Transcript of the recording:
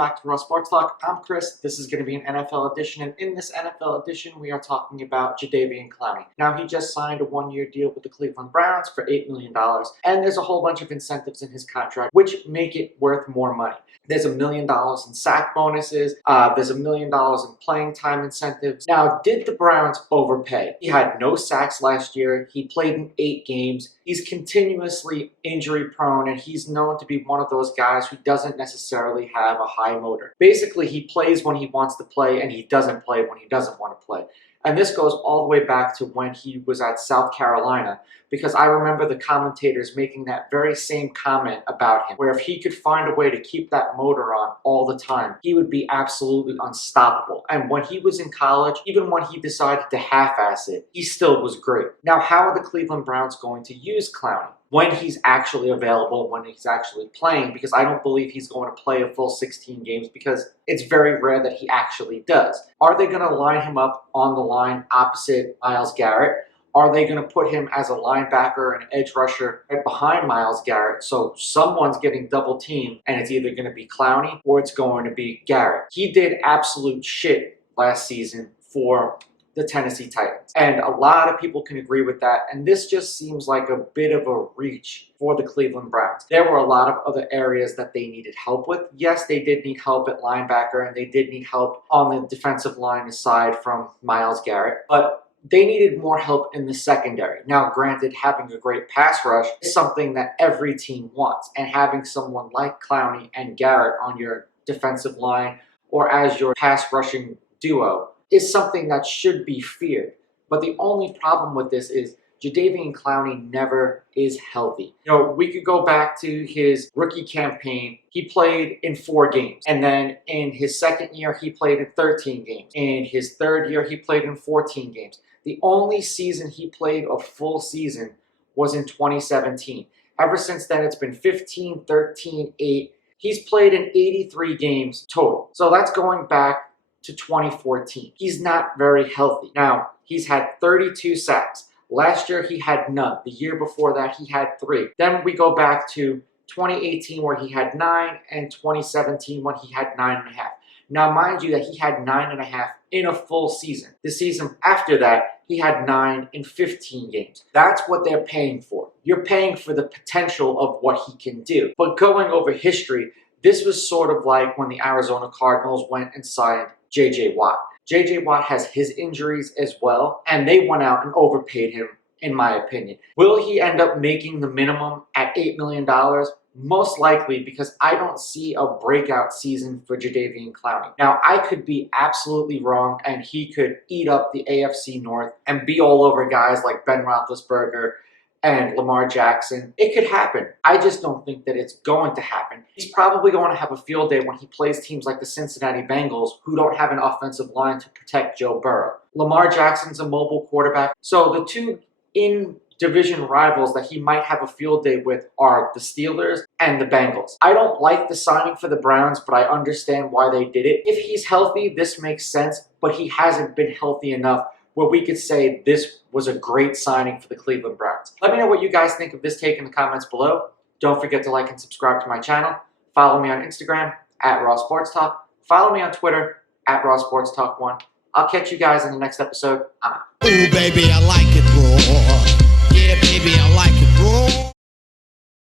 back to Raw Sports Talk. I'm Chris. This is going to be an NFL edition, and in this NFL edition, we are talking about Jadeveon Clowney. Now, he just signed a one-year deal with the Cleveland Browns for $8 million, and there's a whole bunch of incentives in his contract, which make it worth more money. There's $1 million in sack bonuses. There's $1 million in playing time incentives. Now, did the Browns overpay? He had no sacks last year. He played in 8 games. He's continuously injury prone, and he's known to be one of those guys who doesn't necessarily have a high motor. Basically, he plays when he wants to play, and he doesn't play when he doesn't want to play. And this goes all the way back to when he was at South Carolina, because I remember the commentators making that very same comment about him, where if he could find a way to keep that motor on all the time, he would be absolutely unstoppable. And when he was in college, even when he decided to half-ass it, he still was great. Now, how are the Cleveland Browns going to use Clowney when he's actually available, when he's actually playing? Because I don't believe he's going to play a full 16 games, because it's very rare that he actually does. Are they going to line him up on the line opposite Myles Garrett? Are they going to put him as a linebacker and edge rusher right behind Myles Garrett, so someone's getting double teamed and it's either going to be Clowney or it's going to be Garrett? He did absolute shit last season for the Tennessee Titans, and a lot of people can agree with that, and this just seems like a bit of a reach for the Cleveland Browns. There were a lot of other areas that they needed help with. Yes, they did need help at linebacker, and they did need help on the defensive line aside from Myles Garrett, but they needed more help in the secondary. Now, granted, having a great pass rush is something that every team wants, and having someone like Clowney and Garrett on your defensive line or as your pass rushing duo is something that should be feared. But the only problem with this is Jadeveon Clowney never is healthy. You know, we could go back to his rookie campaign. He played in 4 games. And then in his second year, he played in 13 games. In his third year, he played in 14 games. The only season he played a full season was in 2017. Ever since then, it's been 15, 13, 8. He's played in 83 games total. So that's going back to 2014. He's not very healthy. Now, he's had 32 sacks. Last year, he had none. The year before that, he had 3. Then we go back to 2018, where he had 9, and 2017, when he had 9.5. Now, mind you that he had 9.5 in a full season. The season after that, he had 9 in 15 games. That's what they're paying for. You're paying for the potential of what he can do. But going over history, this was sort of like when the Arizona Cardinals went and signed J.J. Watt. J.J. Watt has his injuries as well, and they went out and overpaid him, in my opinion. Will he end up making the minimum at $8 million? Most likely, because I don't see a breakout season for Jadeveon Clowney. Now, I could be absolutely wrong, and he could eat up the AFC North and be all over guys like Ben Roethlisberger and Lamar Jackson. It could happen. I just don't think that it's going to happen. He's probably going to have a field day when he plays teams like the Cincinnati Bengals, who don't have an offensive line to protect Joe Burrow. Lamar Jackson's a mobile quarterback. So the two in-division rivals that he might have a field day with are the Steelers and the Bengals. I don't like the signing for the Browns, but I understand why they did it. If he's healthy, this makes sense, but he hasn't been healthy enough where we could say this was a great signing for the Cleveland Browns. Let me know what you guys think of this take in the comments below. Don't forget to like and subscribe to my channel. Follow me on Instagram at Raw Sports Talk. Follow me on Twitter at Raw Sports Talk 1. I'll catch you guys in the next episode. I'm out. Ooh, baby, I like it raw.